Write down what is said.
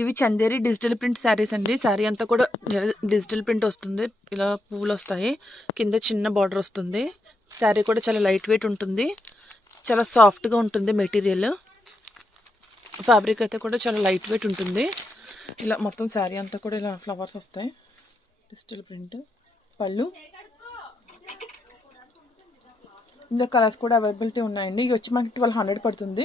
ఇవి Chanderi digital print saris అండి. శారీ అంతా కూడా డిజిటల్ ప్రింట్ వస్తుంది. ఇలా పువ్వులు వస్తాయి, కింద చిన్న బార్డర్ వస్తుంది. శారీ కూడా చాలా లైట్ వెయిట్ ఉంటుంది, చాలా సాఫ్ట్గా ఉంటుంది మెటీరియల్. ఫ్యాబ్రిక్ అయితే కూడా చాలా లైట్ వెయిట్ ఉంటుంది. ఇలా మొత్తం శారీ అంతా కూడా ఇలా ఫ్లవర్స్ వస్తాయి, డిజిటల్ ప్రింట్. పళ్ళు ఇందులో కలర్స్ కూడా అవైలబిలిటీ ఉన్నాయండి. ఇవి వచ్చి మనకి 1200 పడుతుంది.